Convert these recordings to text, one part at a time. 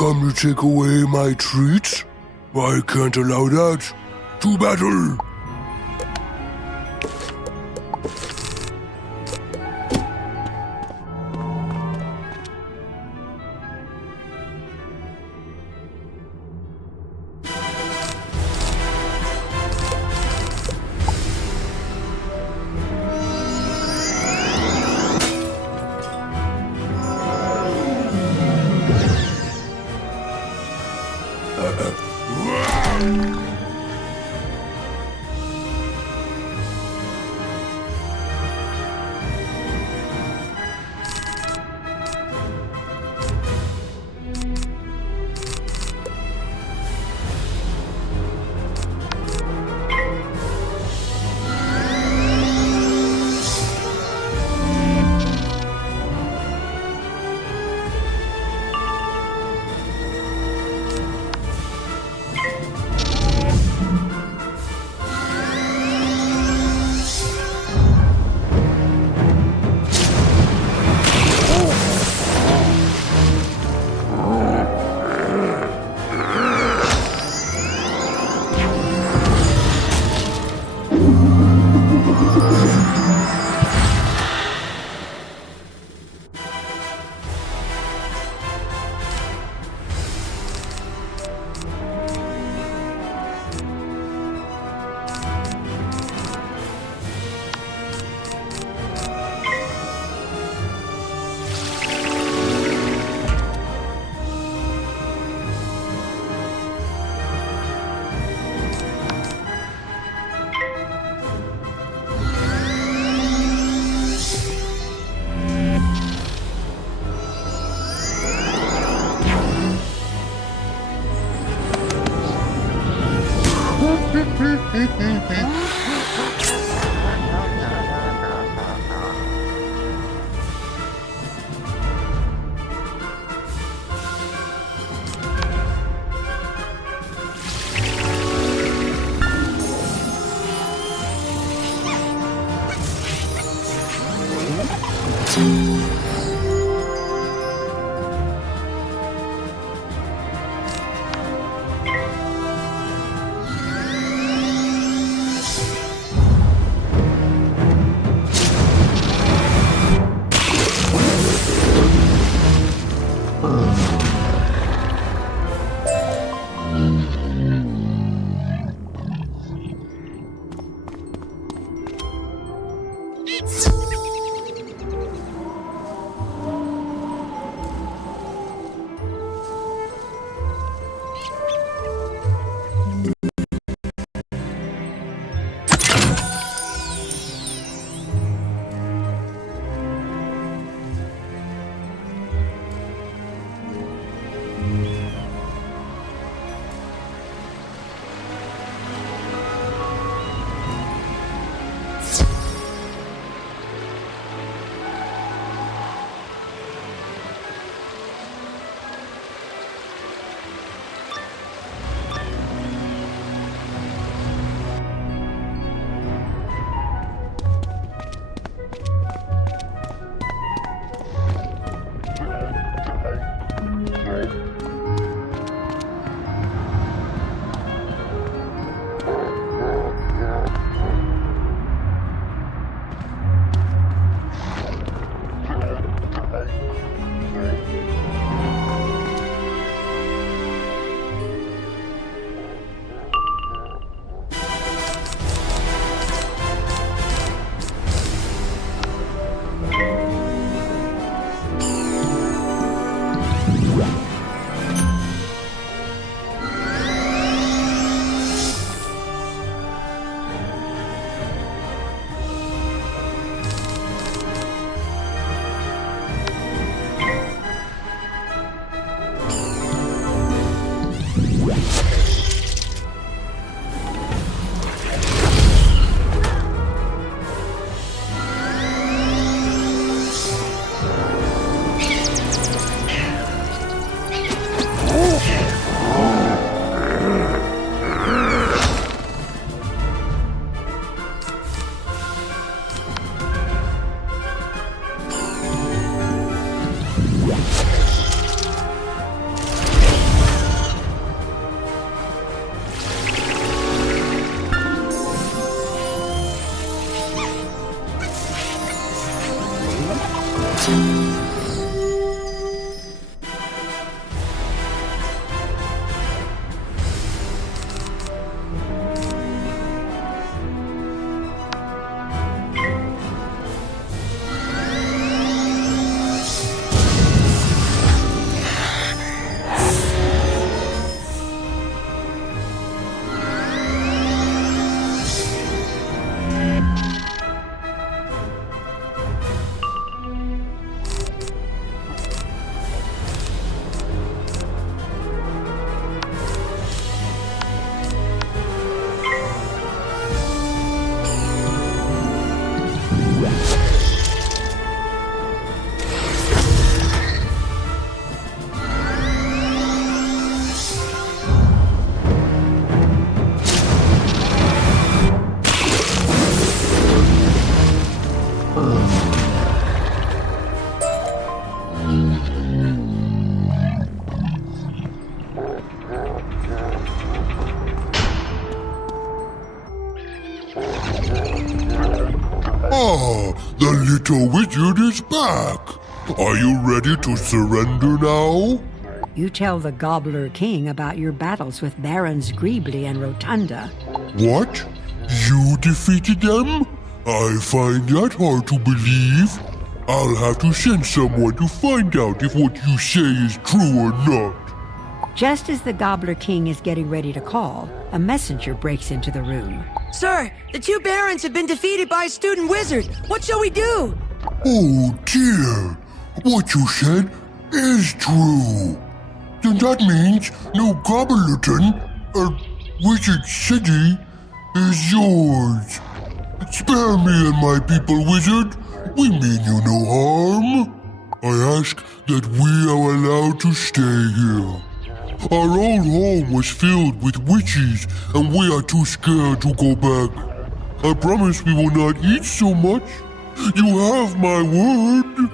come to take away my treats? I can't allow that. To battle! The little wizard is back. Are you ready to surrender now? You tell the Gobbler King about your battles with Barons Greebly and Rotunda. What? You defeated them? I find that hard to believe. I'll have to send someone to find out if what you say is true or not. Just as the Gobbler King is getting ready to call, a messenger breaks into the room. Sir, the two barons have been defeated by a student wizard. What shall we do? Oh dear. What you said is true. Then that means no Gobblerton, Wizard City, is yours. Spare me and my people, Wizard. We mean you no harm. I ask that we are allowed to stay here. Our old home was filled with witches, and we are too scared to go back. I promise we will not eat so much. You have my word.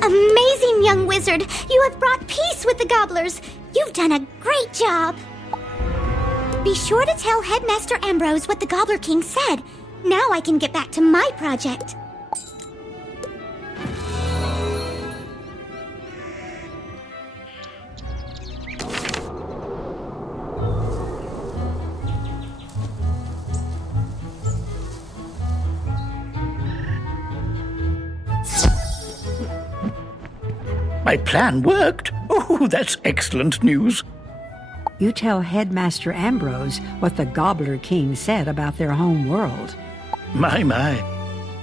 Amazing, young wizard! You have brought peace with the gobblers! You've done a great job! Be sure to tell Headmaster Ambrose what the Gobbler King said. Now I can get back to my project. My plan worked. Oh, that's excellent news. You tell Headmaster Ambrose what the Gobbler King said about their home world. My.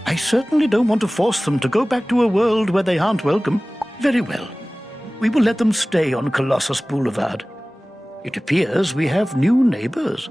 I certainly don't want to force them to go back to a world where they aren't welcome. Very well. We will let them stay on Colossus Boulevard. It appears we have new neighbors.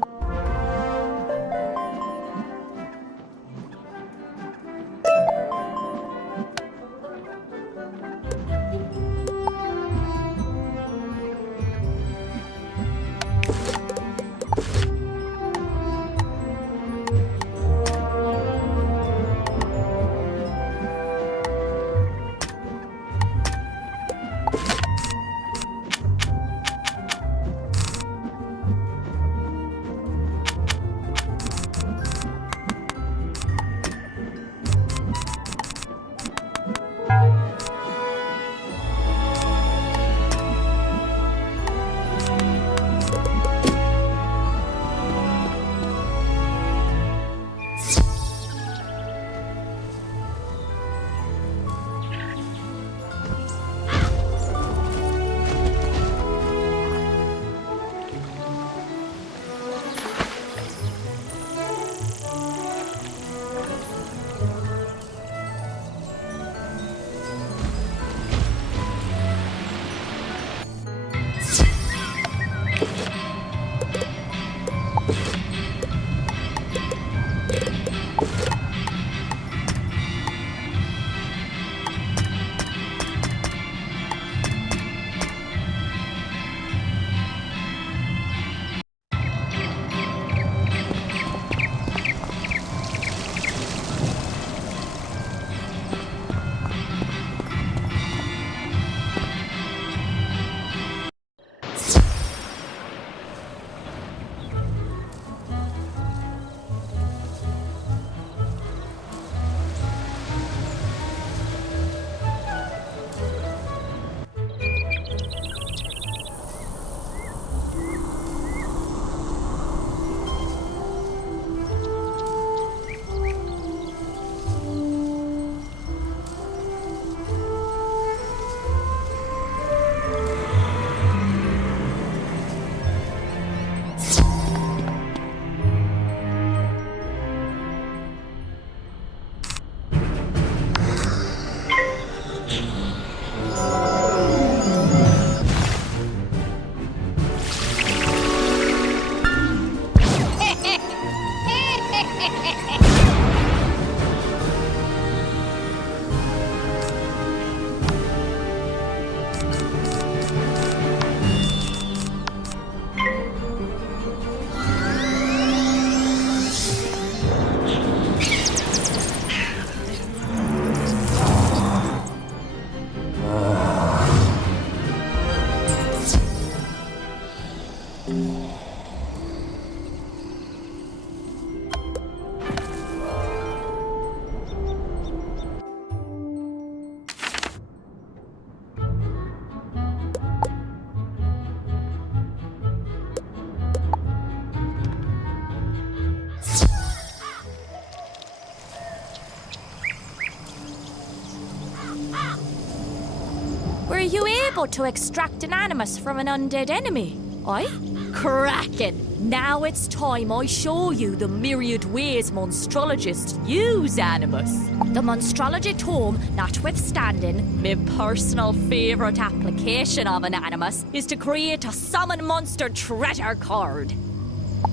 Were you able to extract an animus from an undead enemy? Aye? Cracking! Now it's time I show you the myriad ways monstrologists use animus. The monstrology tome, notwithstanding, my personal favourite application of an animus is to create a summon monster treasure card.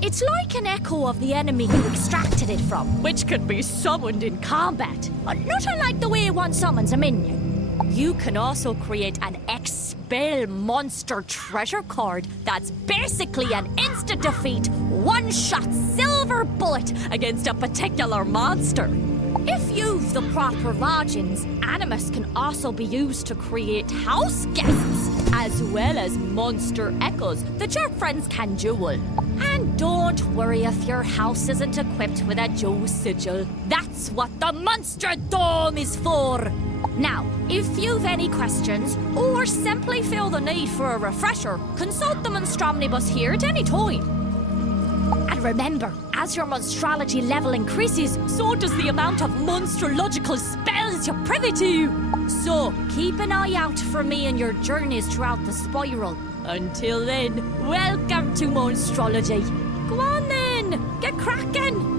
It's like an echo of the enemy you extracted it from, which could be summoned in combat, but not unlike the way one summons a minion. You can also create an expel monster treasure card that's basically an instant defeat, one-shot silver bullet against a particular monster. If you've the proper lodgings, animus can also be used to create house guests, as well as monster echoes that your friends can jewel. And don't worry if your house isn't equipped with a Joe sigil. That's what the Monster Dome is for. Now, if you've any questions, or simply feel the need for a refresher, consult the Monstromnibus here at any time. And remember, as your monstrology level increases, so does the amount of monstrological spells you're privy to. So, keep an eye out for me in your journeys throughout the spiral. Until then, welcome to monstrology. Go on then, get cracking!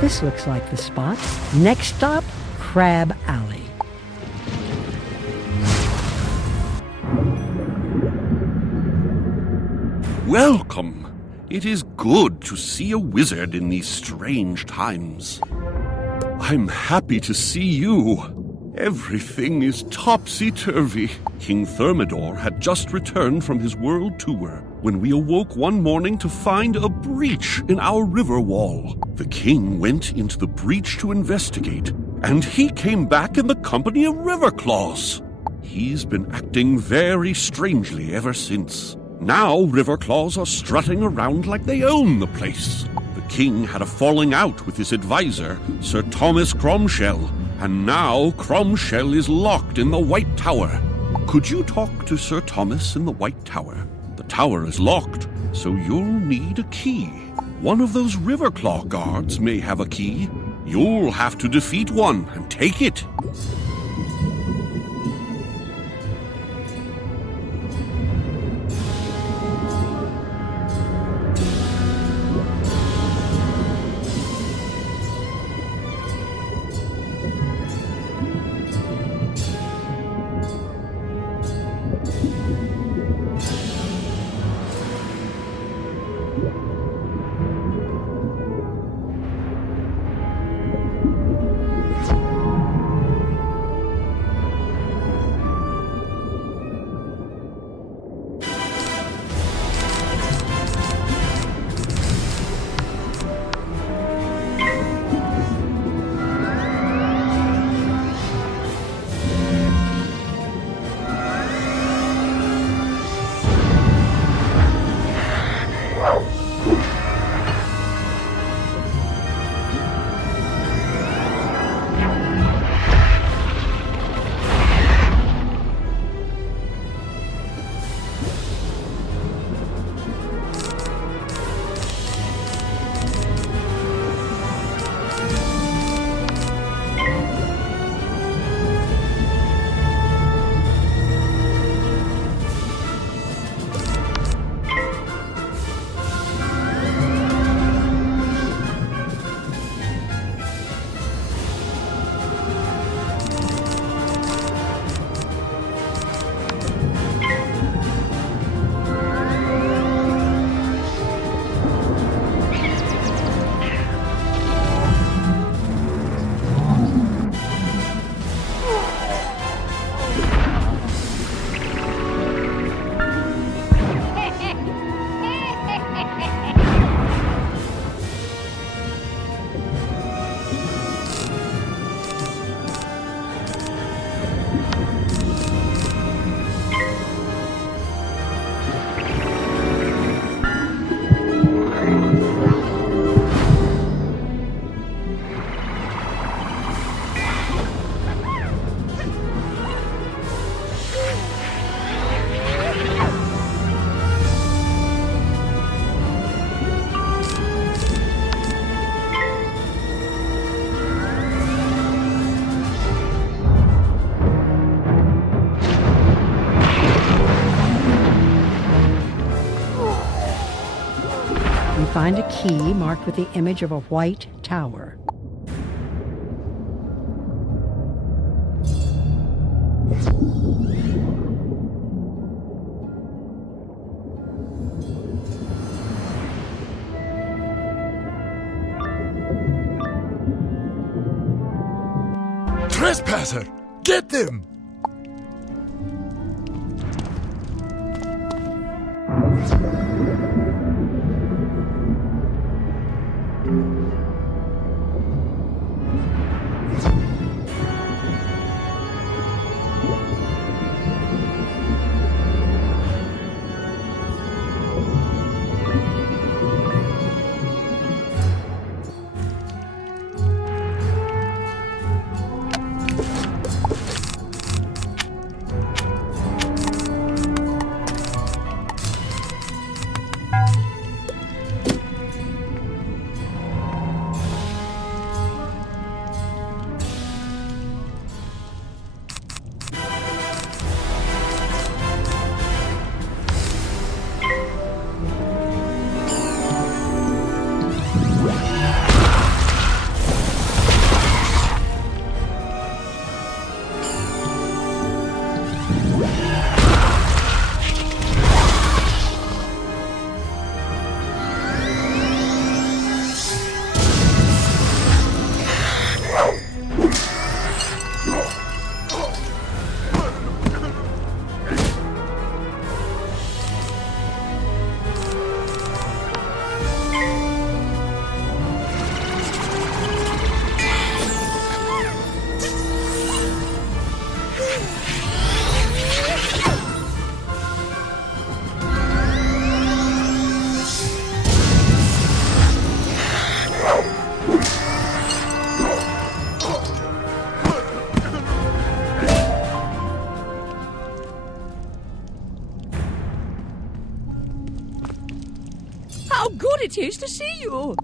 This looks like the spot. Next stop, Crab Alley. Welcome. It is good to see a wizard in these strange times. I'm happy to see you. Everything is topsy-turvy. King Thermidor had just returned from his world tour when we awoke one morning to find a breach in our river wall. The king went into the breach to investigate, and he came back in the company of Riverclaws. He's been acting very strangely ever since. Now Riverclaws are strutting around like they own the place. The king had a falling out with his advisor, Sir Thomas Cromshell, and now Cromshell is locked in the White Tower. Could you talk to Sir Thomas in the White Tower? The tower is locked, so you'll need a key. One of those Riverclaw guards may have a key. You'll have to defeat one and take it. find a key marked with the image of a white tower. Trespasser! Get them! How good it is to see you!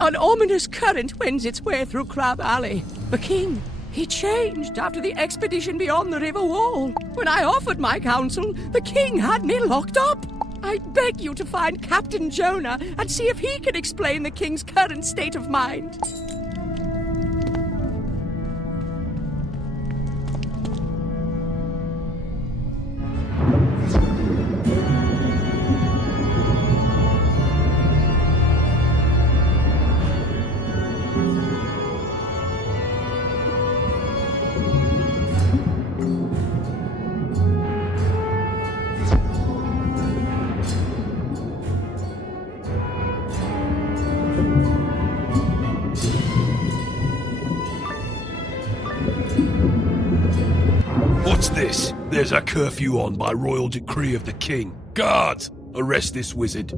An ominous current wends its way through Crab Alley. The king, he changed after the expedition beyond the river wall. When I offered my counsel, the king had me locked up. I beg you to find Captain Jonah and see if he can explain the king's current state of mind. What's this? There's a curfew on by royal decree of the king. Guards, arrest this wizard.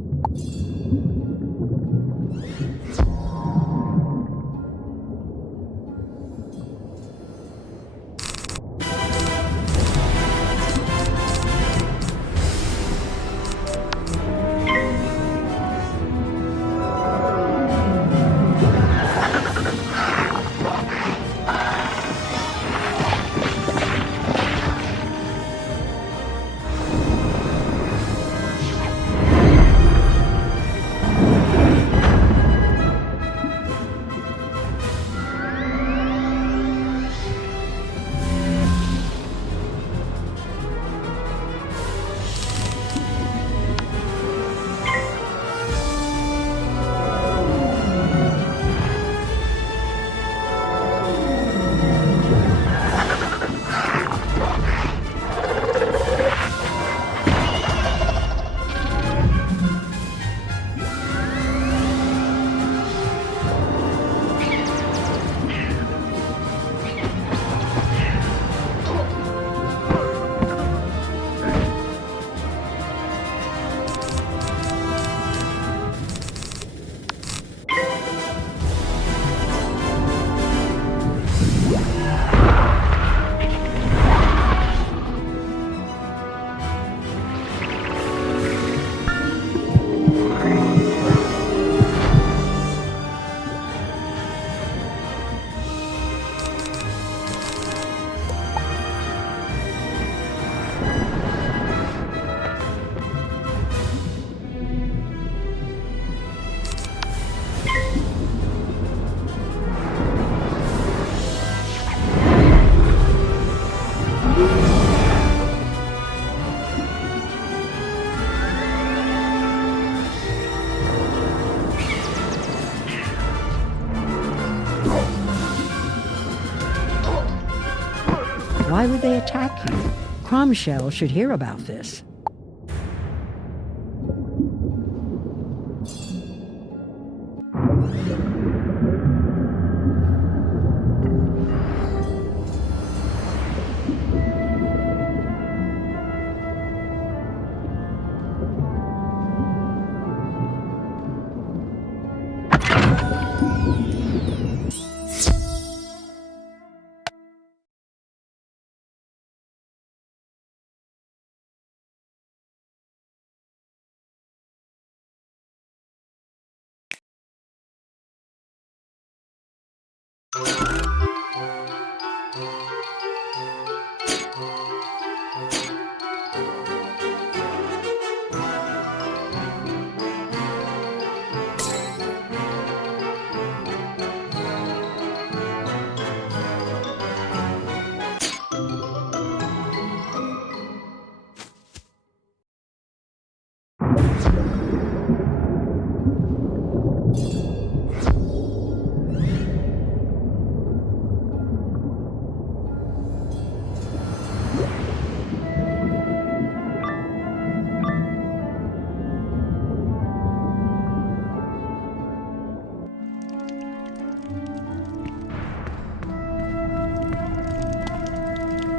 Why would they attack you? Cromshell should hear about this.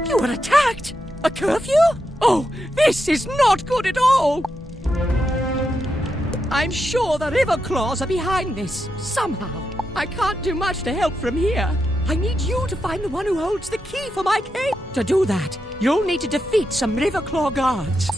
You were attacked! A curfew? Oh, this is not good at all! I'm sure the River Claws are behind this, somehow. I can't do much to help from here. I need you to find the one who holds the key for my cave. To do that, you'll need to defeat some River Claw guards.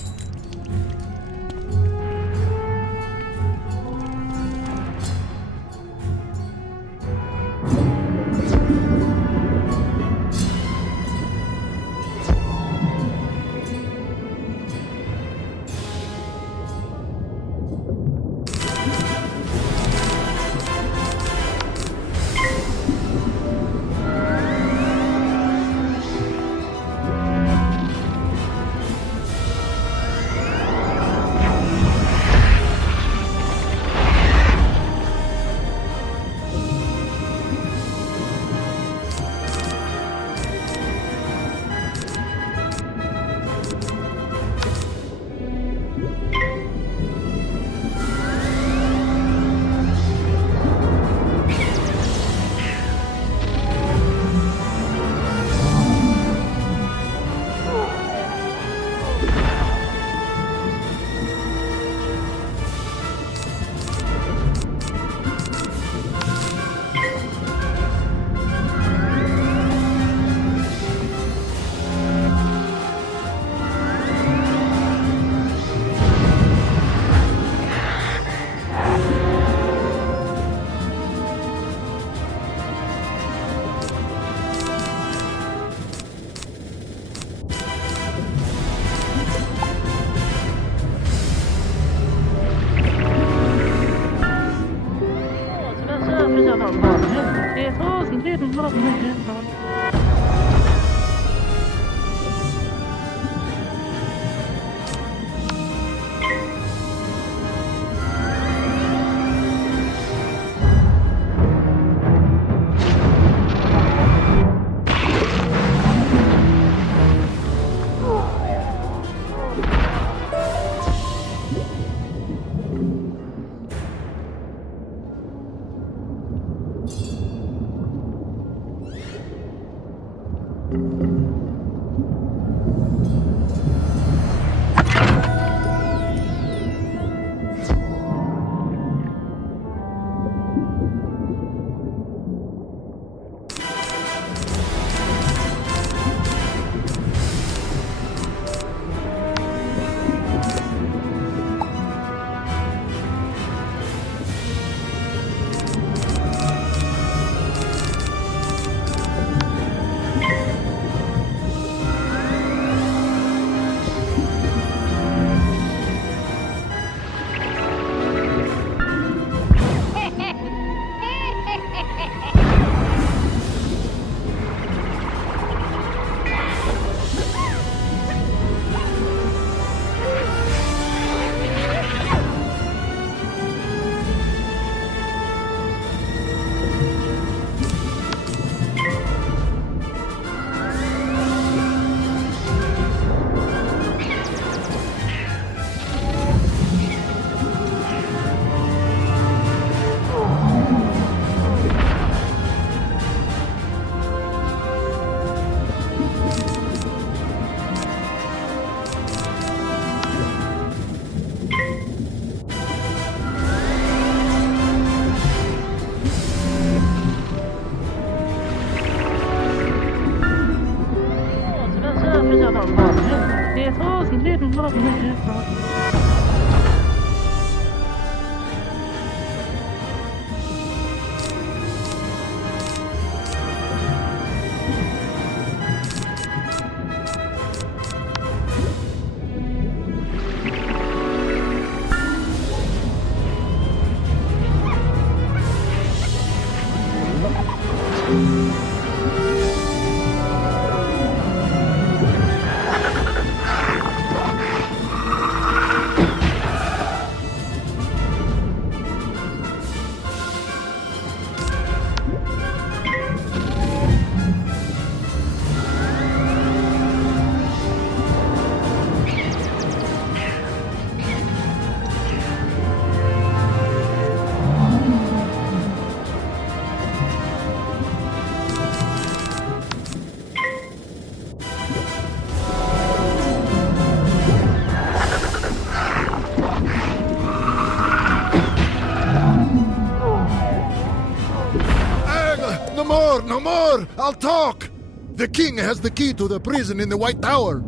with all the little love. No more! I'll talk! The king has the key to the prison in the White Tower.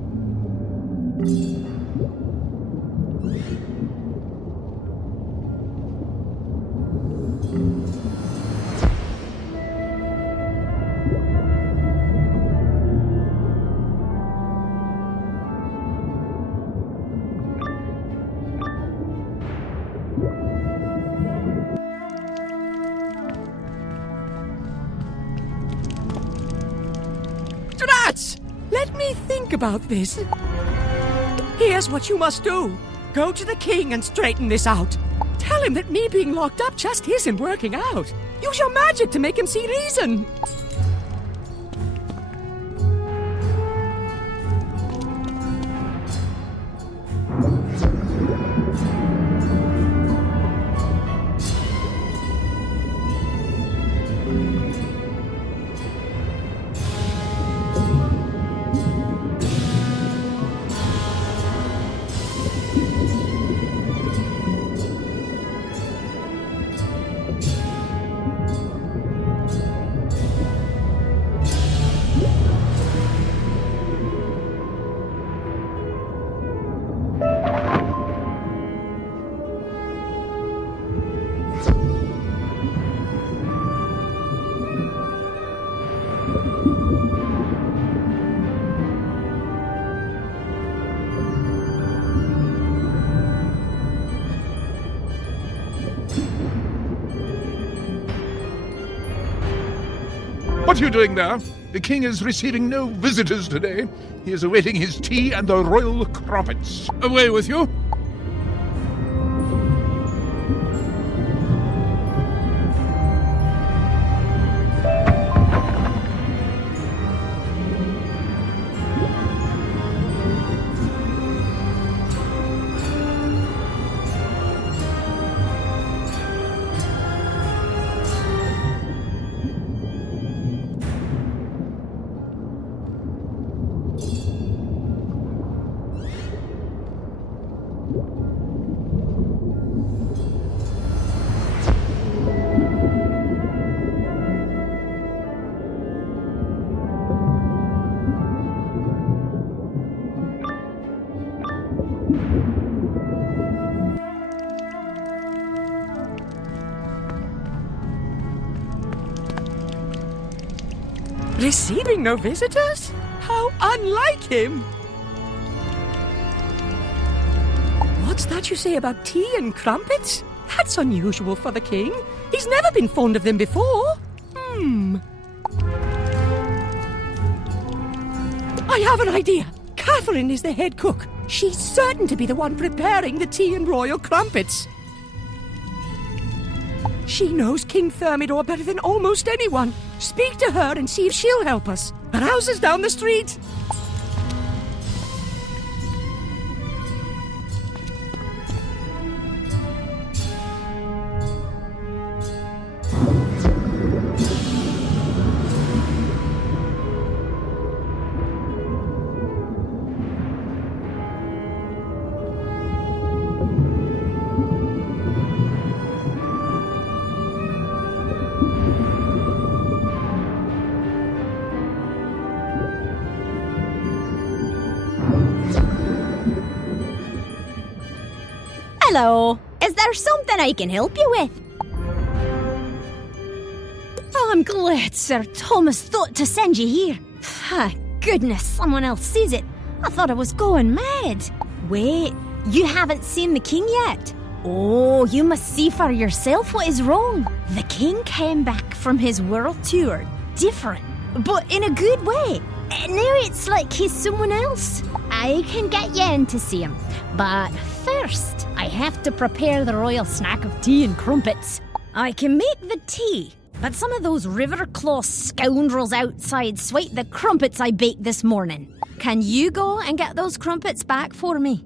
Let me think about this. Here's what you must do. Go to the king and straighten this out. Tell him that me being locked up just isn't working out. Use your magic to make him see reason. What are you doing there? The king is receiving no visitors today. He is awaiting his tea and the royal crumpets. Away with you! Receiving no visitors? How unlike him! What's that you say about tea and crumpets? That's unusual for the king. He's never been fond of them before. I have an idea. Catherine is the head cook. She's certain to be the one preparing the tea and royal crumpets. She knows King Thermidor better than almost anyone. Speak to her and see if she'll help us. Her house is down the street. Hello. Is there something I can help you with? Oh, I'm glad Sir Thomas thought to send you here. Ah, goodness, someone else sees it. I thought I was going mad. Wait, you haven't seen the king yet? Oh, you must see for yourself what is wrong. The king came back from his world tour, different, but in a good way. Now it's like he's someone else. I can get you in to see him, but first I have to prepare the royal snack of tea and crumpets. I can make the tea, but some of those Riverclaw scoundrels outside swiped the crumpets I baked this morning. Can you go and get those crumpets back for me?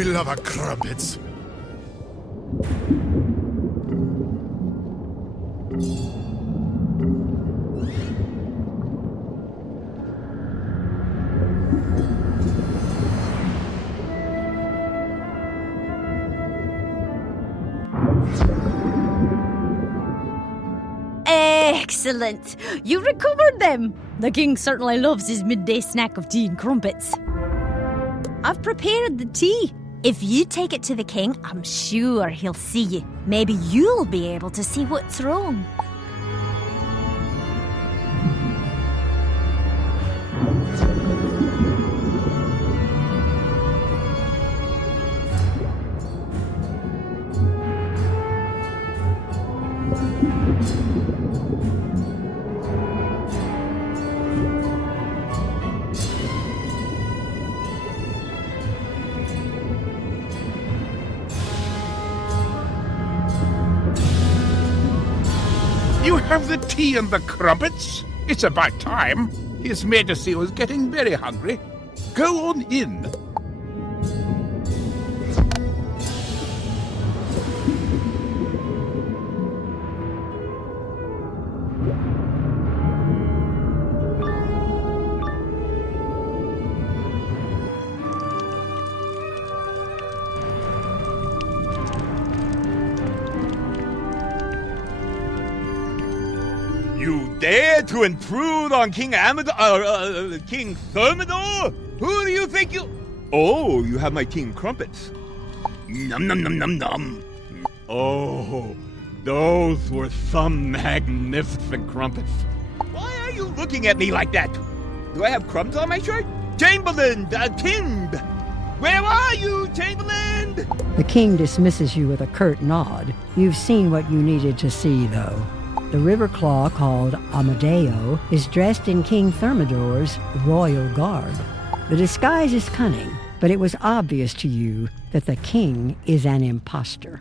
we love our crumpets. Excellent! You recovered them! The king certainly loves his midday snack of tea and crumpets. I've prepared the tea. If you take it to the king, I'm sure he'll see you. Maybe you'll be able to see what's wrong. You have the tea and the crumpets? It's about time. His Majesty was getting very hungry. Go on in. You dare to intrude on King King Thermidor? Who do you think you... Oh, you have my tea and crumpets. Num num num num num. Oh, those were some magnificent crumpets. Why are you looking at me like that? Do I have crumbs on my shirt? Chamberlain, Tind! Where are you, Chamberlain? The king dismisses you with a curt nod. You've seen what you needed to see, though. The river claw, called Amadeo, is dressed in King Thermidor's royal garb. The disguise is cunning, but it was obvious to you that the king is an imposter.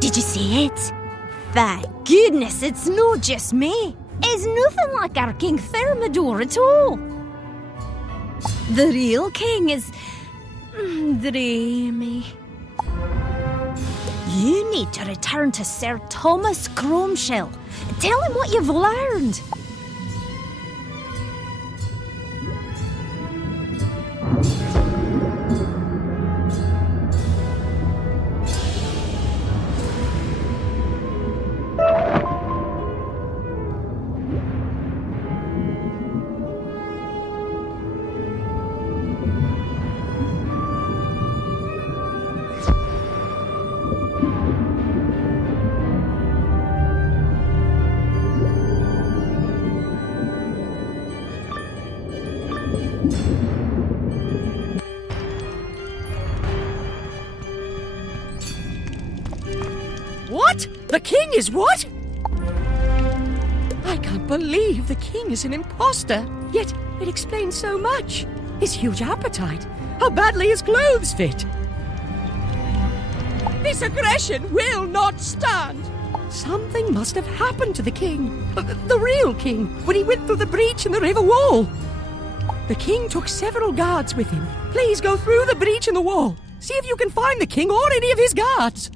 Did you see it? Thank goodness it's not just me. It's nothing like our King Thermidor at all. The real king is... dreamy. You need to return to Sir Thomas Chromeshell. Tell him what you've learned. What? The king is what? I can't believe the king is an imposter. Yet it explains so much. His huge appetite. How badly his clothes fit. This aggression will not stand. Something must have happened to the king. The real king, when he went through the breach in the river wall. The king took several guards with him. Please go through the breach in the wall. See if you can find the king or any of his guards.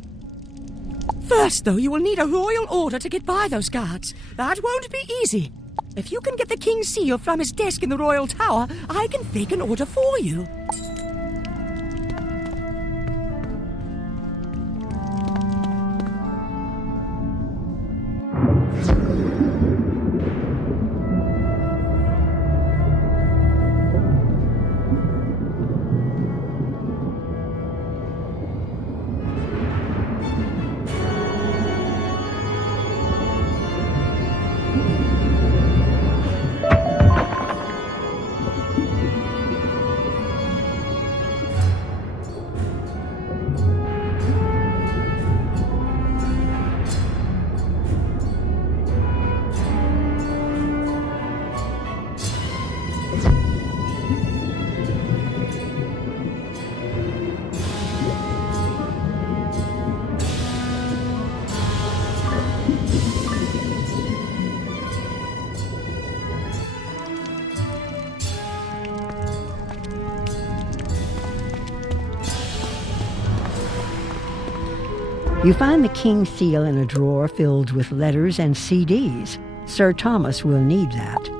First, though, you will need a royal order to get by those guards. That won't be easy. If you can get the king's seal from his desk in the royal tower, I can fake an order for you. You find the king's seal in a drawer filled with letters and CDs. Sir Thomas will need that.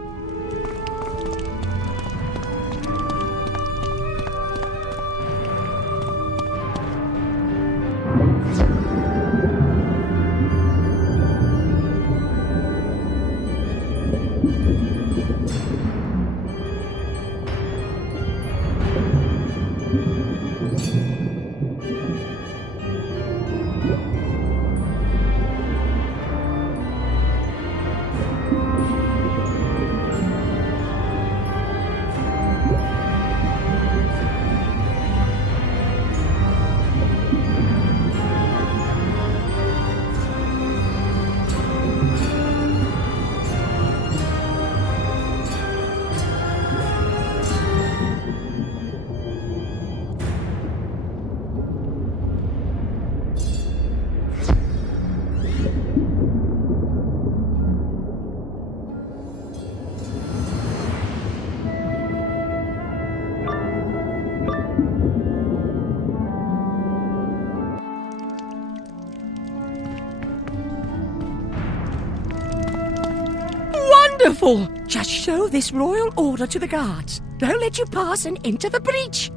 Wonderful! Just show this royal order to the guards. They'll let you pass and enter the breach.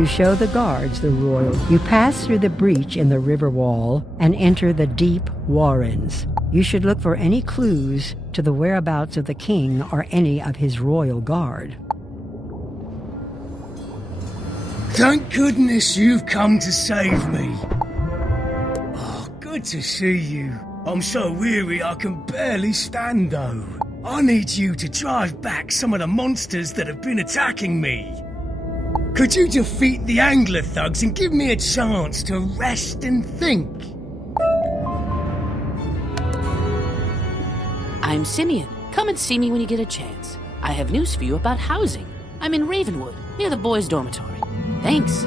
You show the guards the royal. You pass through the breach in the river wall and enter the deep warrens. You should look for any clues to the whereabouts of the king or any of his royal guard. Thank goodness you've come to save me. Oh, good to see you. I'm so weary I can barely stand though. I need you to drive back some of the monsters that have been attacking me. Could you defeat the angler thugs and give me a chance to rest and think? I'm Simeon. Come and see me when you get a chance. I have news for you about housing. I'm in Ravenwood, near the boys' dormitory. Thanks.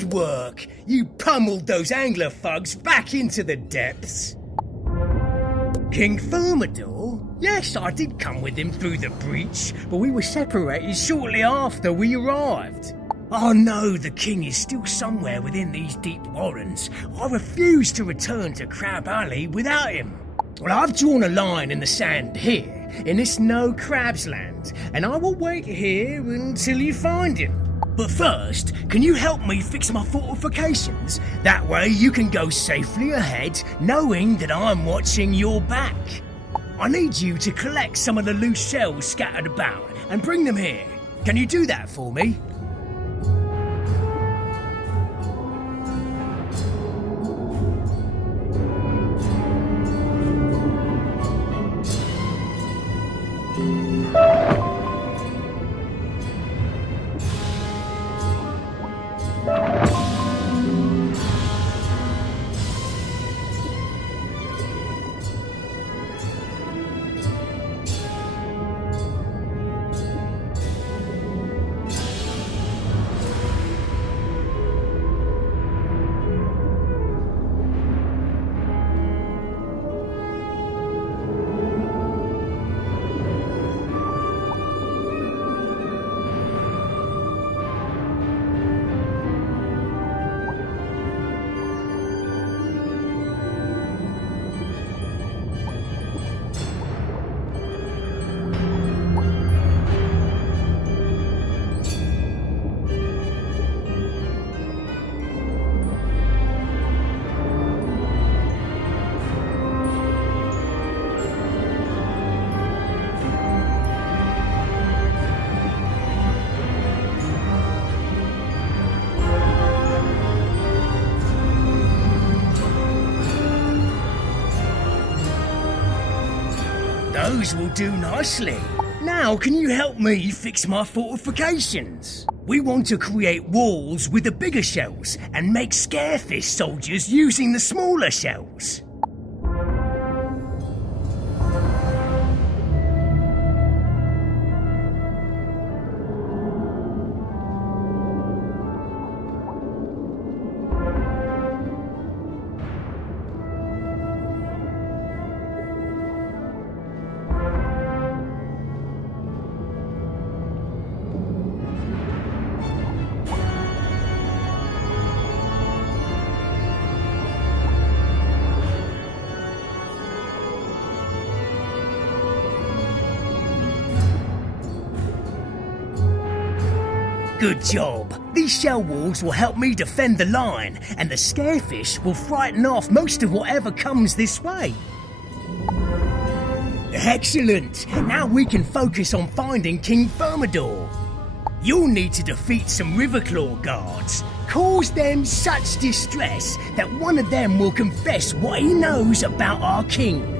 Good work. You pummeled those angler thugs back into the depths. King Thermidor? Yes, I did come with him through the breach, but we were separated shortly after we arrived. I know the king is still somewhere within these deep warrens. I refuse to return to Crab Alley without him. Well, I've drawn a line in the sand here, in this no crabs land, and I will wait here until you find him. But first, can you help me fix my fortifications? That way you can go safely ahead, knowing that I'm watching your back. I need you to collect some of the loose shells scattered about and bring them here. Can you do that for me? Those will do nicely. Now, can you help me fix my fortifications? We want to create walls with the bigger shells and make scarefish soldiers using the smaller shells. Good job. These shell walls will help me defend the line, and the scarefish will frighten off most of whatever comes this way. Excellent. Now we can focus on finding King Thermidor. You'll need to defeat some Riverclaw guards. Cause them such distress that one of them will confess what he knows about our king.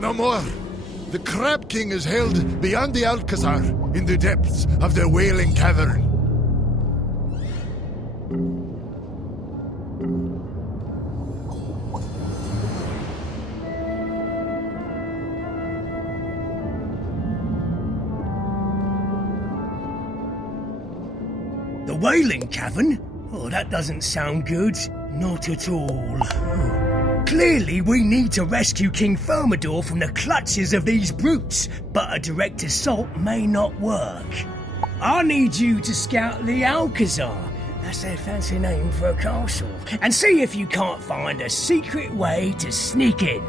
No more. The Crab King is held beyond the Alcazar, in the depths of the Wailing Cavern. The Wailing Cavern? Oh, that doesn't sound good. Not at all. Clearly, we need to rescue King Thermidor from the clutches of these brutes, but a direct assault may not work. I need you to scout the Alcazar, that's their fancy name for a castle, and see if you can't find a secret way to sneak in.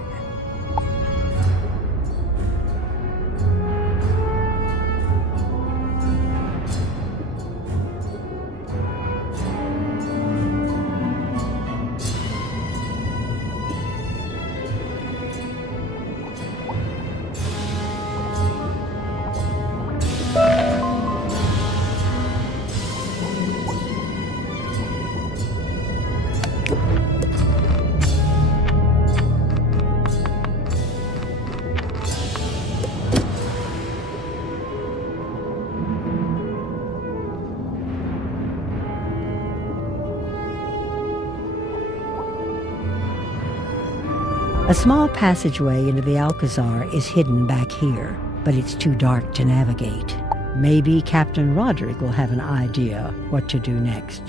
A small passageway into the Alcazar is hidden back here, but it's too dark to navigate. Maybe Captain Roderick will have an idea what to do next.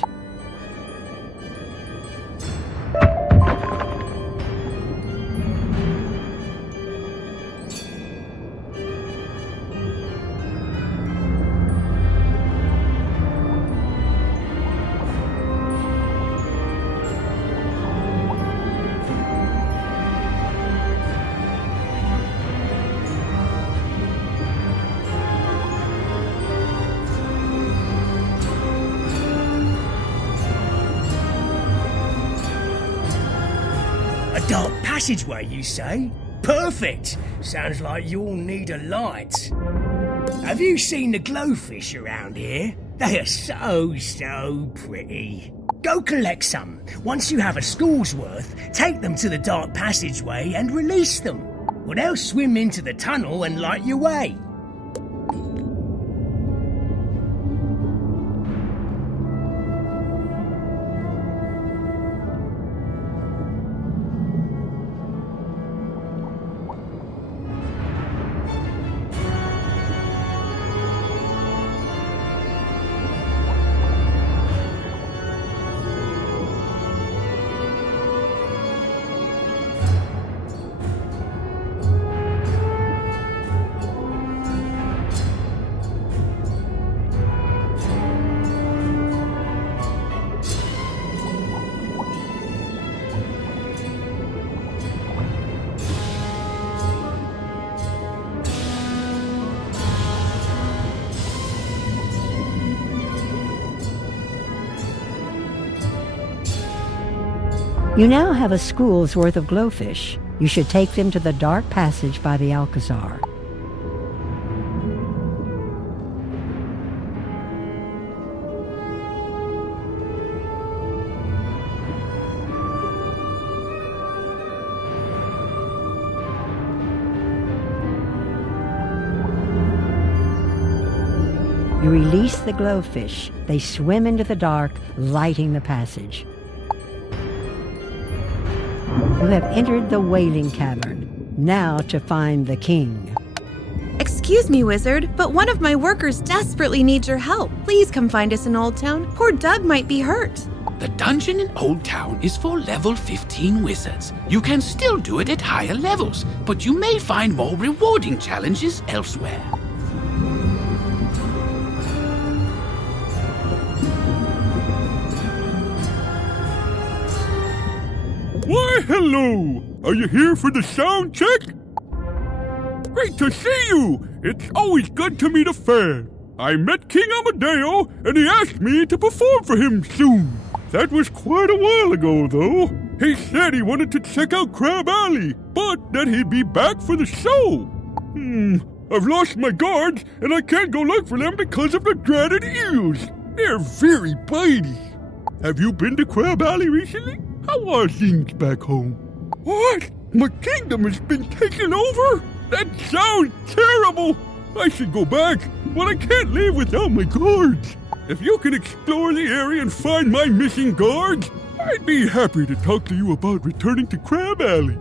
Dark passageway, you say? Perfect! Sounds like you'll need a light. Have you seen the glowfish around here? They are so pretty. Go collect some. Once you have a school's worth, take them to the dark passageway and release them. Or they'll swim into the tunnel and light your way. You now have a school's worth of glowfish. You should take them to the dark passage by the Alcazar. You release the glowfish. They swim into the dark, lighting the passage. You have entered the Wailing Cavern. Now to find the king. Excuse me, Wizard, but one of my workers desperately needs your help. Please come find us in Old Town. Poor Doug might be hurt. The dungeon in Old Town is for level 15 wizards. You can still do it at higher levels, but you may find more rewarding challenges elsewhere. Why, hello! Are you here for the sound check? Great to see you! It's always good to meet a fan. I met King Amadeo, and he asked me to perform for him soon. That was quite a while ago, though. He said he wanted to check out Crab Alley, but that he'd be back for the show. I've lost my guards, and I can't go look for them because of the dreaded eels. They're very bitey. Have you been to Crab Alley recently? How are things back home? What? My kingdom has been taken over? That sounds terrible! I should go back, but I can't leave without my guards. If you can explore the area and find my missing guards, I'd be happy to talk to you about returning to Crab Alley.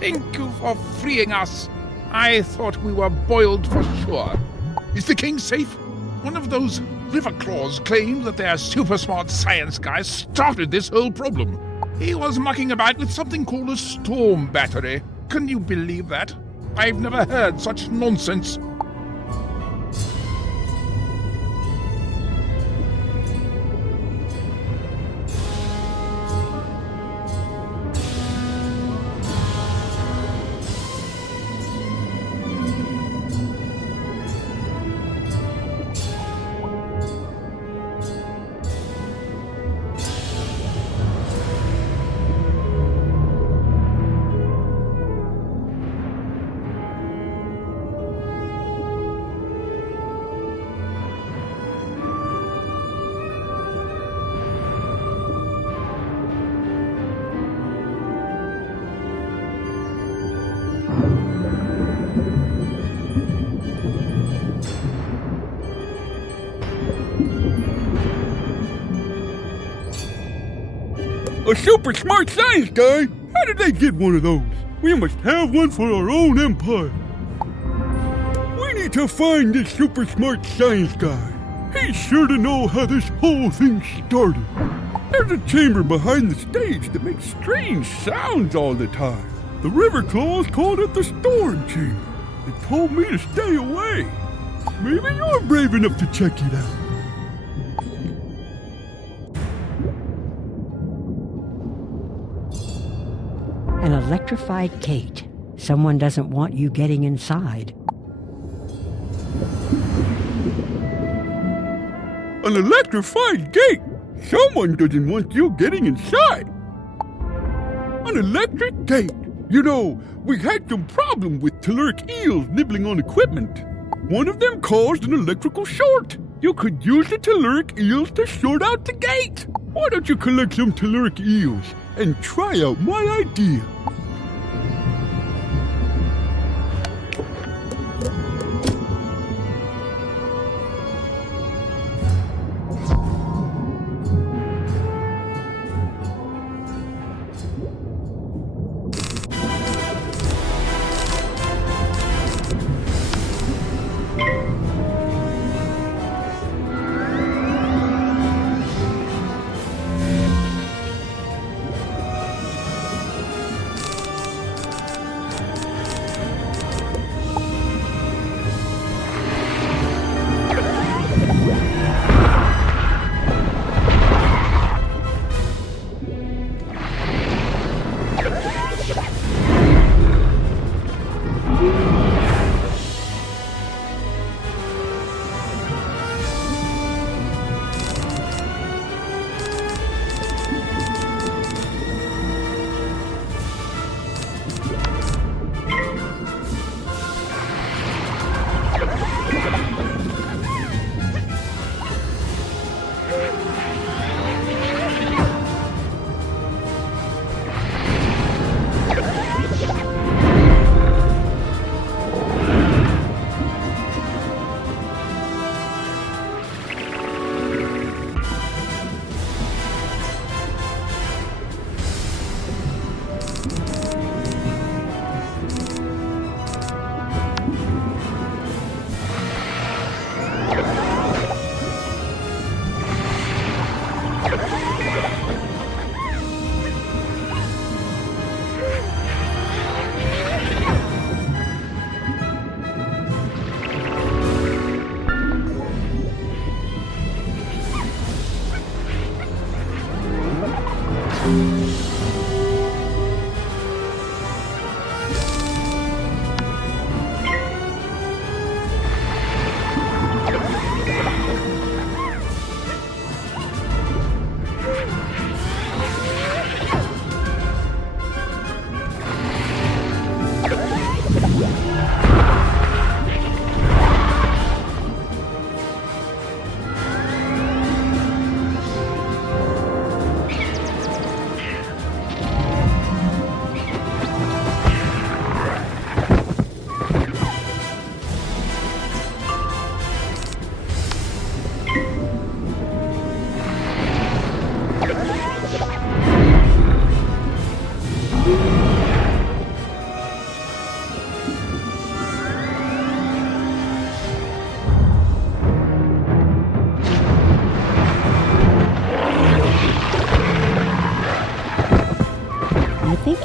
Thank you for freeing us. I thought we were boiled for sure. Is the king safe? One of those river claws claimed that their super smart science guy started this whole problem. He was mucking about with something called a storm battery. Can you believe that? I've never heard such nonsense. A super smart science guy? How did they get one of those? We must have one for our own empire. We need to find this super smart science guy. He's sure to know how this whole thing started. There's a chamber behind the stage that makes strange sounds all the time. The river claws called it the storm chamber. They told me to stay away. Maybe you're brave enough to check it out. An electrified gate. Someone doesn't want you getting inside. An electrified gate? Someone doesn't want you getting inside. An electric gate. You know, we had some problem with telluric eels nibbling on equipment. One of them caused an electrical short. You could use the telluric eels to short out the gate. Why don't you collect some telluric eels and try out my idea?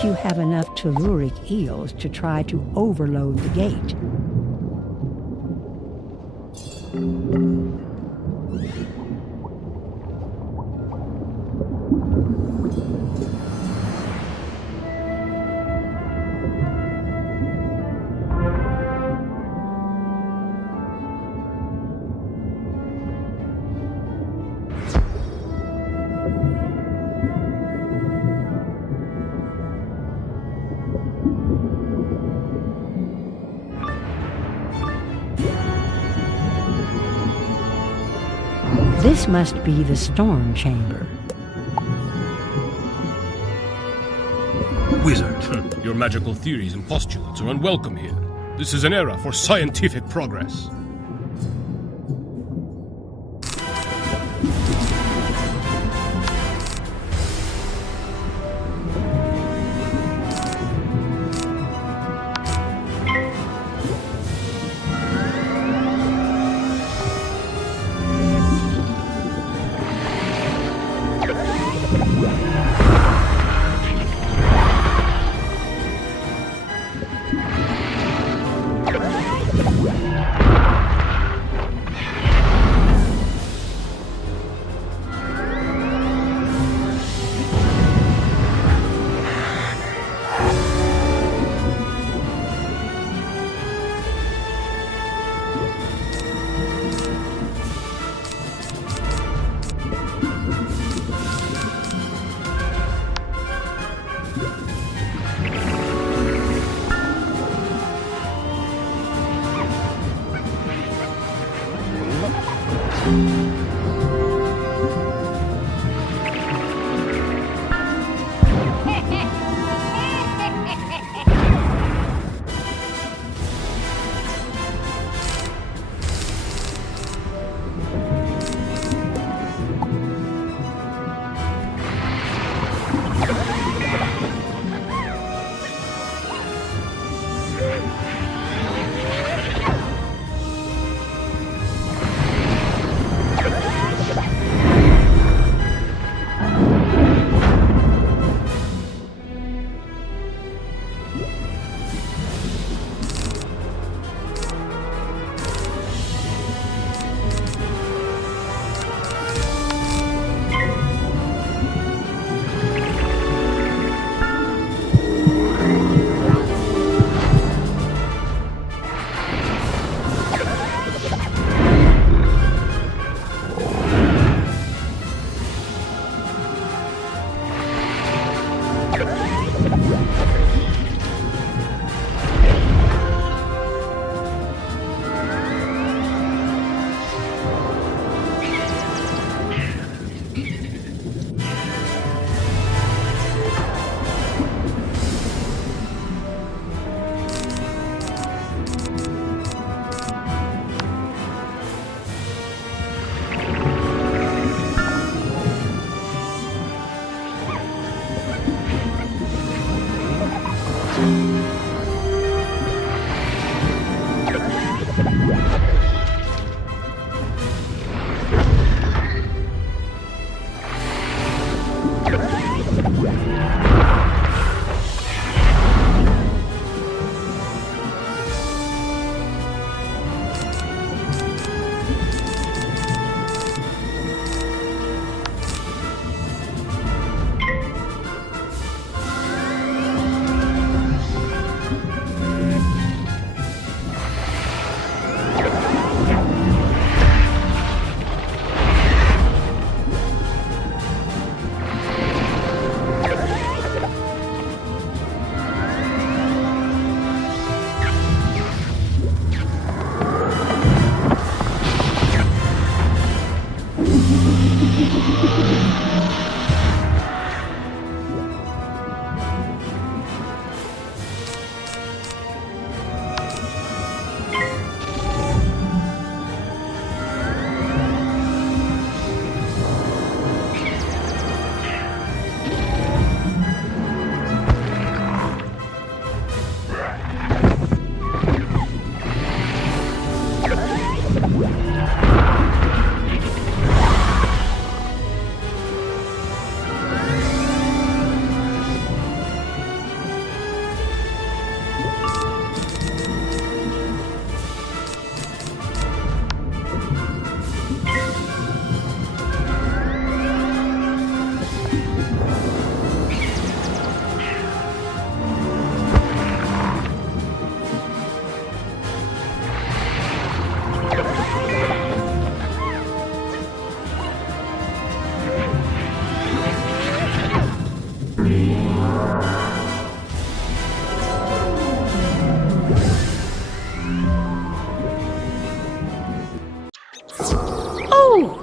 You have enough telluric eels to try to overload the gate. This must be the storm chamber. Wizard, your magical theories and postulates are unwelcome here. This is an era for scientific progress.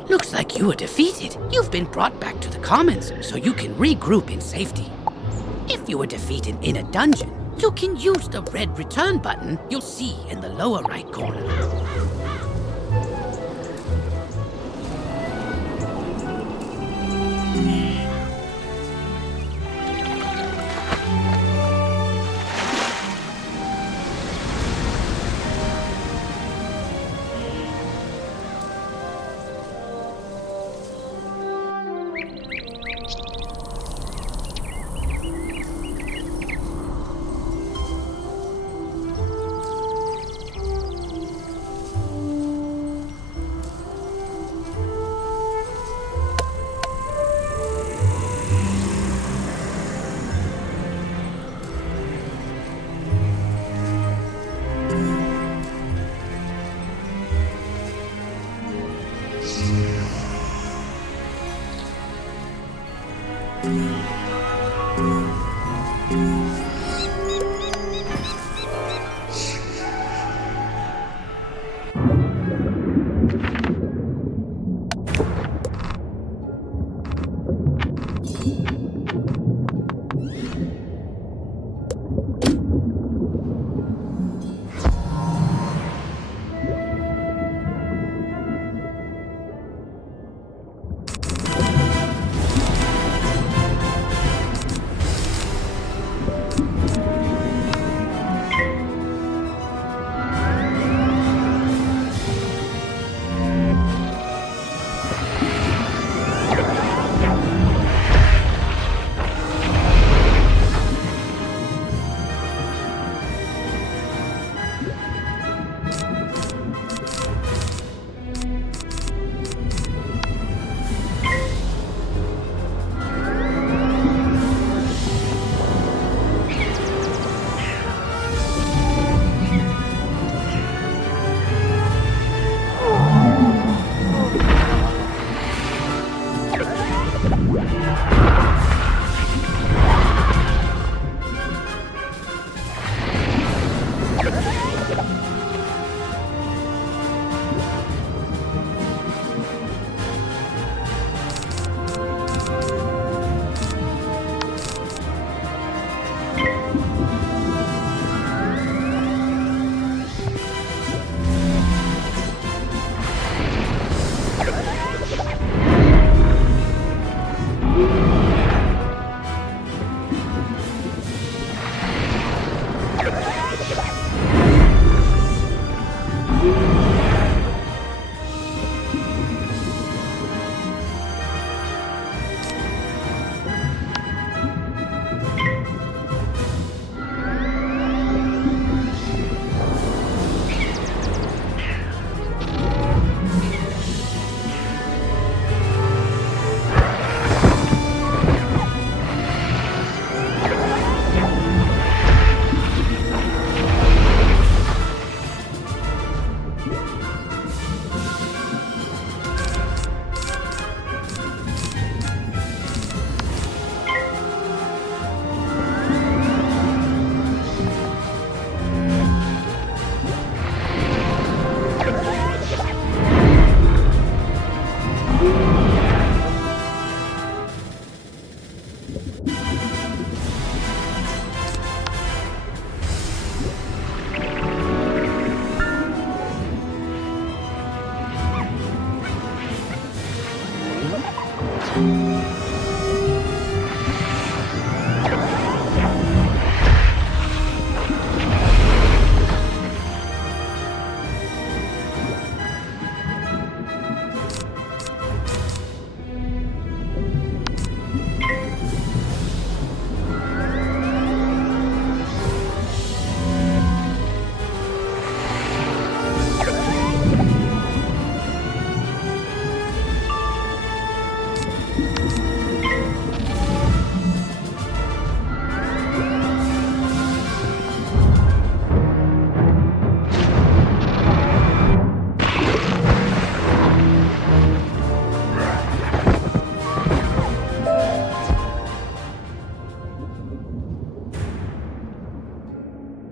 Looks like you were defeated. You've been brought back to the Commons so you can regroup in safety. If you were defeated in a dungeon, you can use the red return button you'll see in the lower right corner.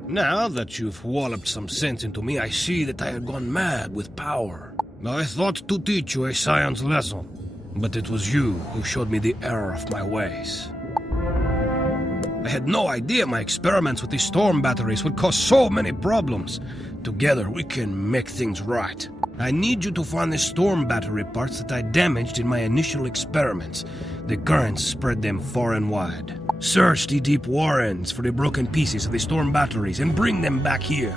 Now that you've walloped some sense into me, I see that I had gone mad with power. I thought to teach you a science lesson, but it was you who showed me the error of my ways. I had no idea my experiments with the storm batteries would cause so many problems. Together we can make things right. I need you to find the storm battery parts that I damaged in my initial experiments. The currents spread them far and wide. Search the deep warrens for the broken pieces of the storm batteries and bring them back here.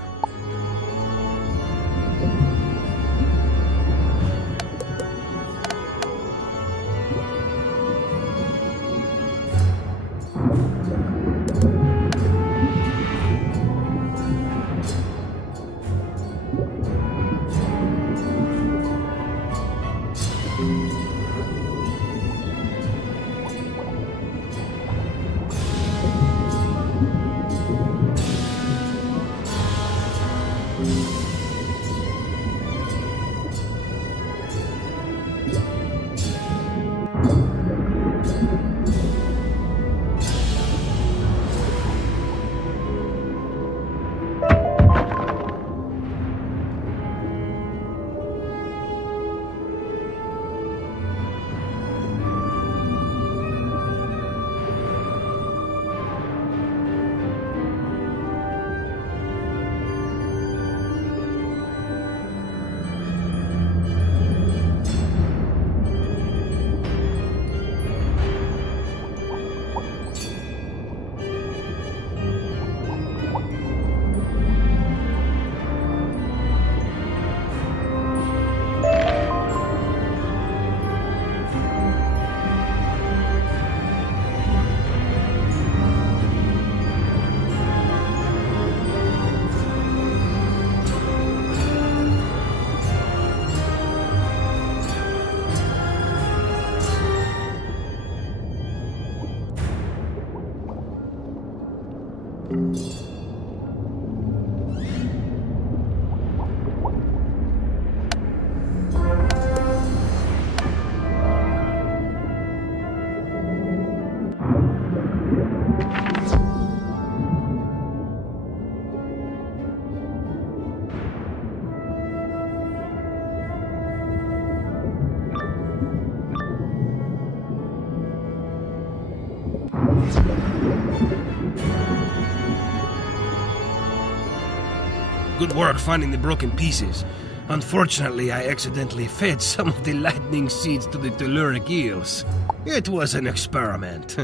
Good work finding the broken pieces. Unfortunately, I accidentally fed some of the lightning seeds to the telluric eels. It was an experiment.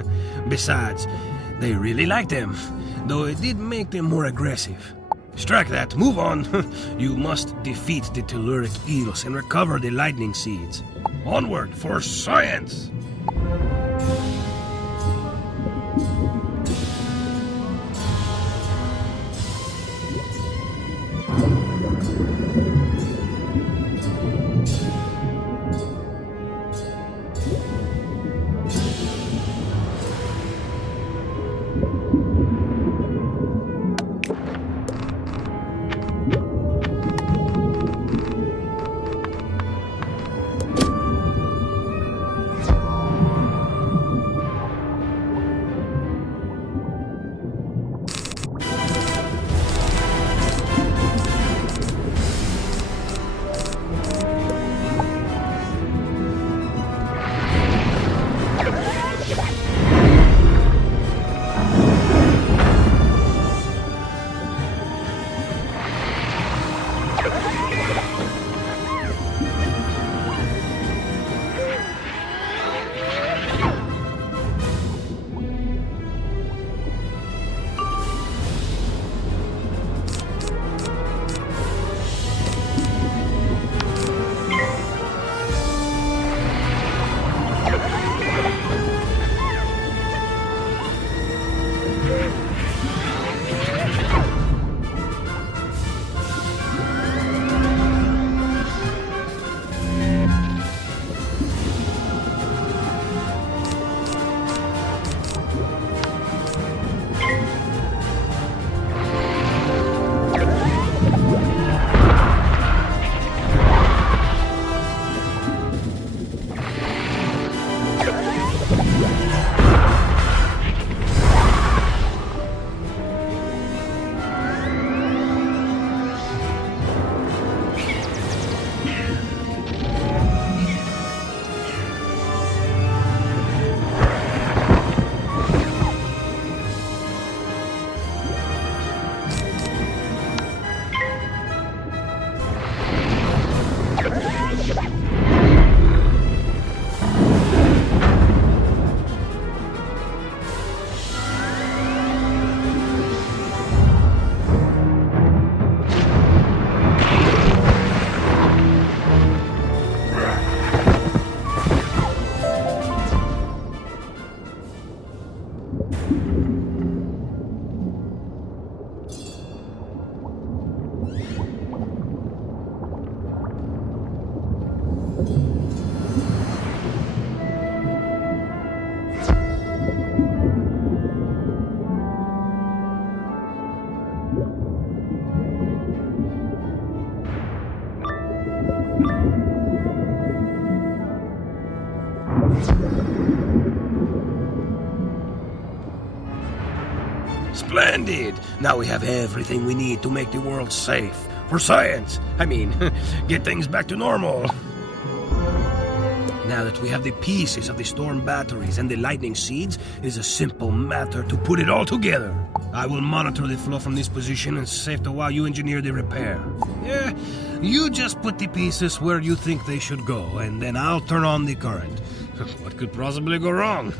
Besides, they really liked them, though it did make them more aggressive. Strike that, move on. You must defeat the telluric eels and recover the lightning seeds. Onward for science! Splendid! Now we have everything we need to make the world safe. For science! I mean, get things back to normal. Now that we have the pieces of the storm batteries and the lightning seeds, it is a simple matter to put it all together. I will monitor the flow from this position and save while you engineer the repair. Yeah, you just put the pieces where you think they should go, and then I'll turn on the current. What could possibly go wrong?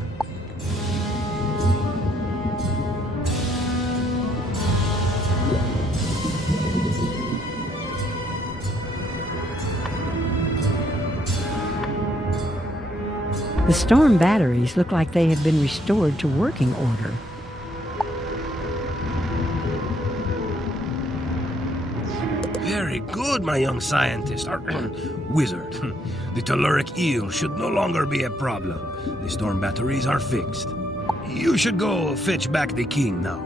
The storm batteries look like they have been restored to working order. Very good, my young scientist. Wizard. The telluric eel should no longer be a problem. The storm batteries are fixed. You should go fetch back the king now.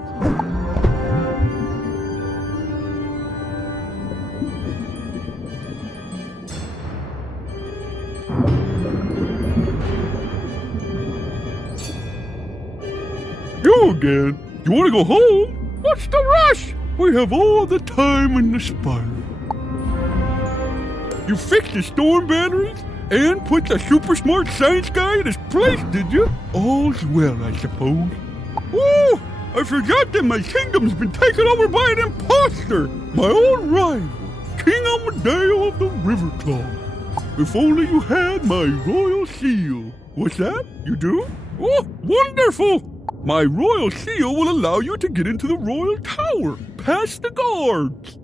You again? You want to go home? What's the rush? We have all the time in the spire. You fixed the storm batteries and put the super smart science guy in his place, did you? All's well, I suppose. Oh, I forgot that my kingdom's been taken over by an imposter, my old rival, King Amadeo of the Riverclaw. If only you had my royal seal. What's that? You do? Oh, wonderful! My royal seal will allow you to get into the royal tower, past the guards.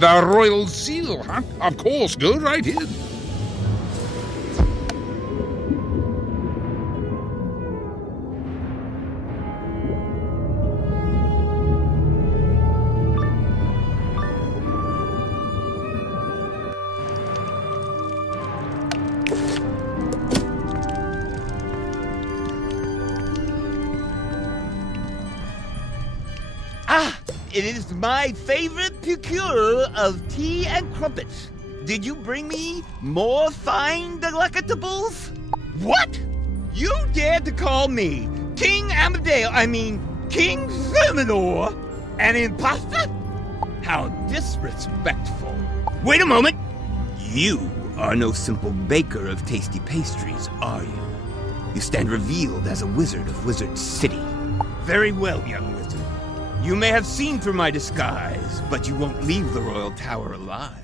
The royal seal, huh? Of course, go right in. It is my favorite procure of tea and crumpets. Did you bring me more fine delectables? What? You dared to call me King King Thermidor, an imposter? How disrespectful. Wait a moment. You are no simple baker of tasty pastries, are you? You stand revealed as a wizard of Wizard City. Very well, young wizard. You may have seen through my disguise, but you won't leave the royal tower alive.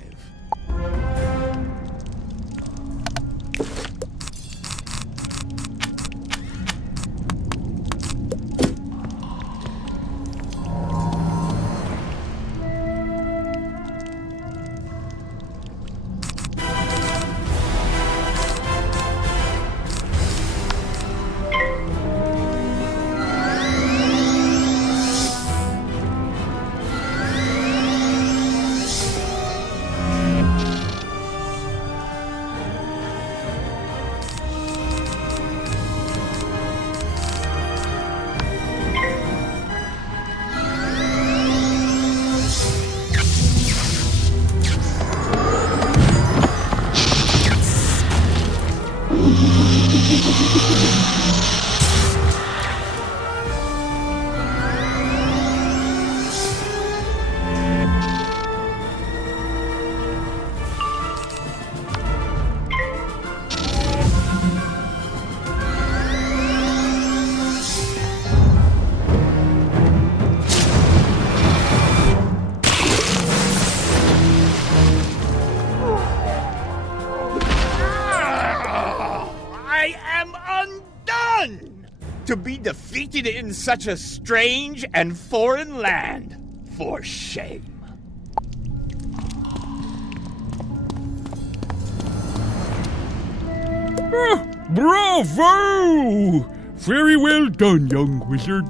to be defeated in such a strange and foreign land. For shame. Bravo! Very well done, young wizard.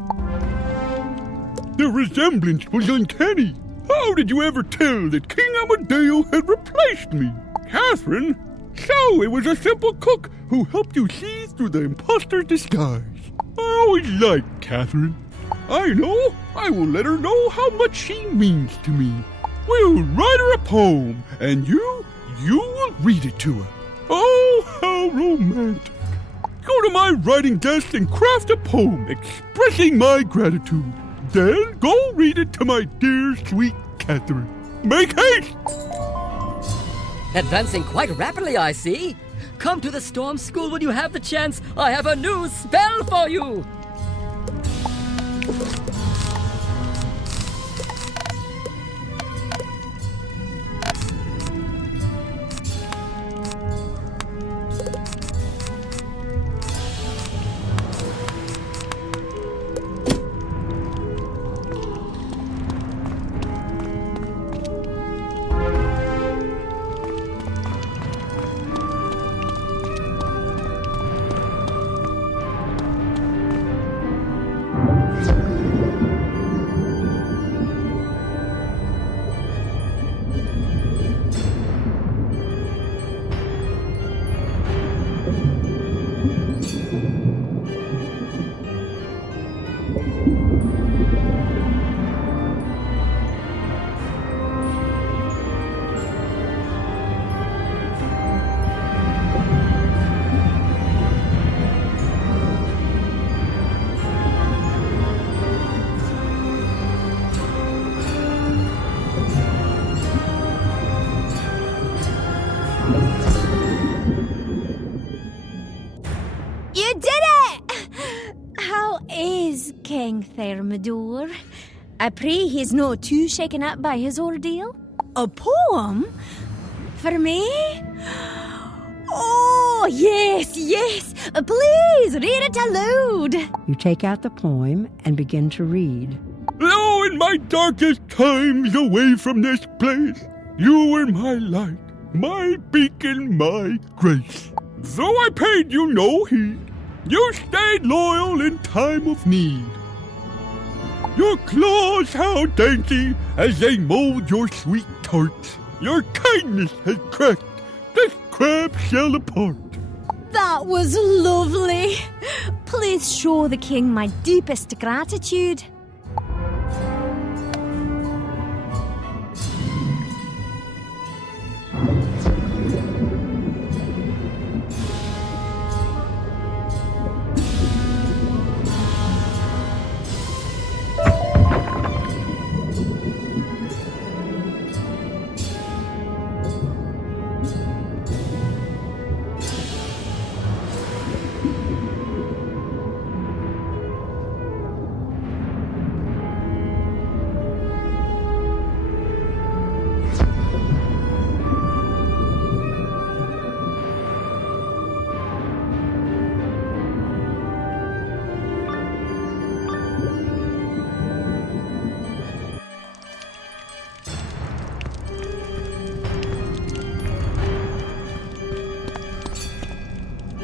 The resemblance was uncanny. How did you ever tell that King Amadeo had replaced me? Catherine? So it was a simple cook who helped you see through the imposter's disguise. I always liked Catherine. I know. I will let her know how much she means to me. We'll write her a poem, and you will read it to her. Oh, how romantic. Go to my writing desk and craft a poem expressing my gratitude. Then go read it to my dear, sweet Catherine. Make haste! Advancing quite rapidly, I see. Come to the Storm School when you have the chance. I have a new spell for you. You did it! How is King Thermidor? I pray he's not too shaken up by his ordeal. A poem? For me? Oh, yes, yes! Please, read it aloud! You take out the poem and begin to read. Oh, in my darkest times away from this place, you were my light, my beacon, my grace. Though I paid you no heed, you stayed loyal in time of need. Your claws how dainty as they mold your sweet tarts. Your kindness has cracked this crab shell apart. That was lovely. Please show the king my deepest gratitude.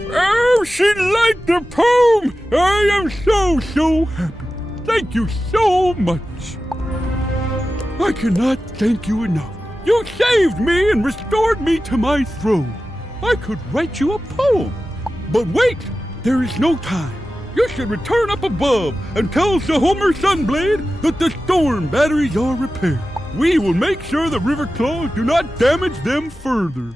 Oh, she liked the poem! I am so happy. Thank you so much. I cannot thank you enough. You saved me and restored me to my throne. I could write you a poem. But wait, there is no time. You should return up above and tell Sir Homer Sunblade that the storm batteries are repaired. We will make sure the river claws do not damage them further.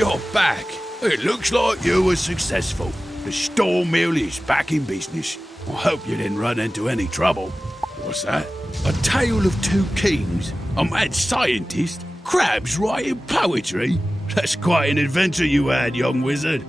You're back. It looks like you were successful. The storm mill is back in business. I hope you didn't run into any trouble. What's that? A Tale of Two Kings? A mad scientist? Crabs writing poetry? That's quite an adventure you had, young wizard.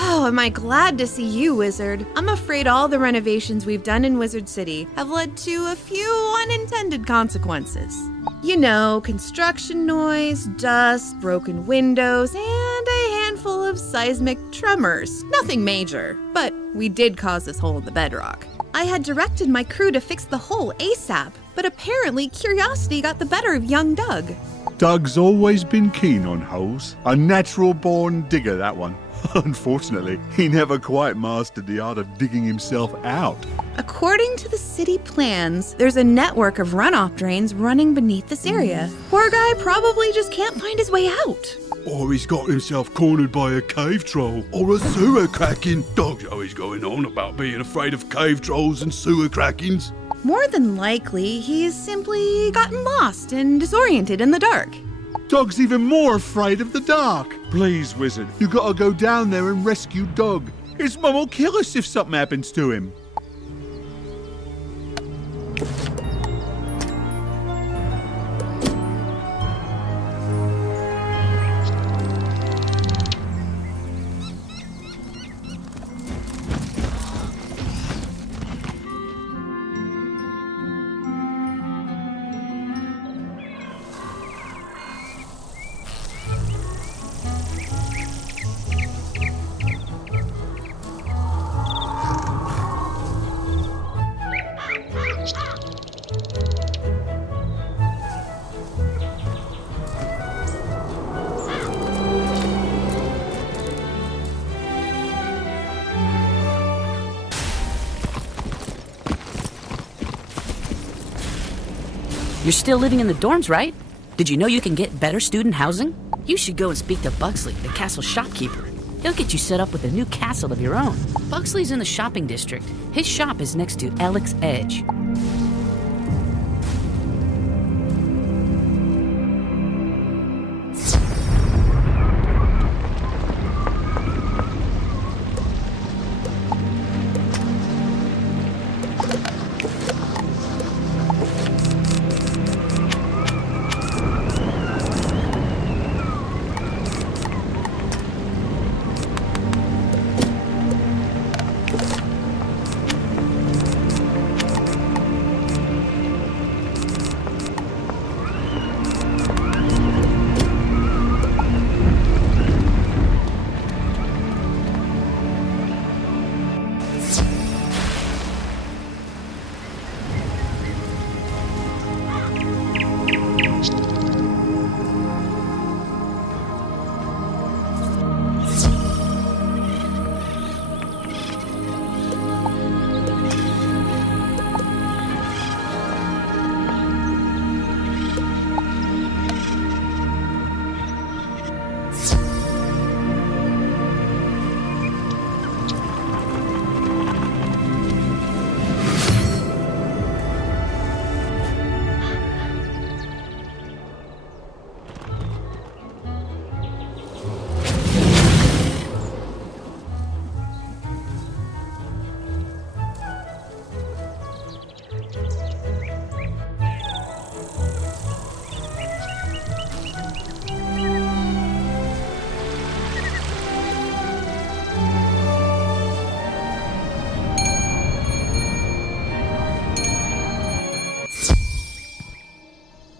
Oh, am I glad to see you, Wizard. I'm afraid all the renovations we've done in Wizard City have led to a few unintended consequences. You know, construction noise, dust, broken windows, and a handful of seismic tremors. Nothing major, but we did cause this hole in the bedrock. I had directed my crew to fix the hole ASAP, but apparently curiosity got the better of young Doug. Doug's always been keen on holes. A natural-born digger, that one. Unfortunately, he never quite mastered the art of digging himself out. According to the city plans, there's a network of runoff drains running beneath this area. Poor guy probably just can't find his way out. Or he's got himself cornered by a cave troll or a sewer kraken. Dog's always going on about being afraid of cave trolls and sewer krakens. More than likely, he's simply gotten lost and disoriented in the dark. Dog's even more afraid of the dark. Please, Wizard, you gotta go down there and rescue Dog. His mum will kill us if something happens to him. You're still living in the dorms, right? Did you know you can get better student housing? You should go and speak to Bugsley, the castle shopkeeper. He'll get you set up with a new castle of your own. Bugsley's in the shopping district. His shop is next to Alex Edge.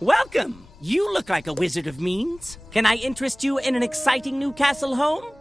Welcome! You look like a wizard of means. Can I interest you in an exciting new castle home?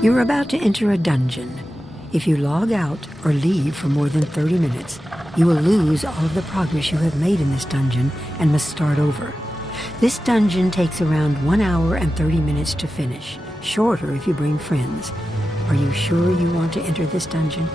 You're about to enter a dungeon. If you log out or leave for more than 30 minutes, you will lose all of the progress you have made in this dungeon and must start over. This dungeon takes around 1 hour and 30 minutes to finish, shorter if you bring friends. Are you sure you want to enter this dungeon?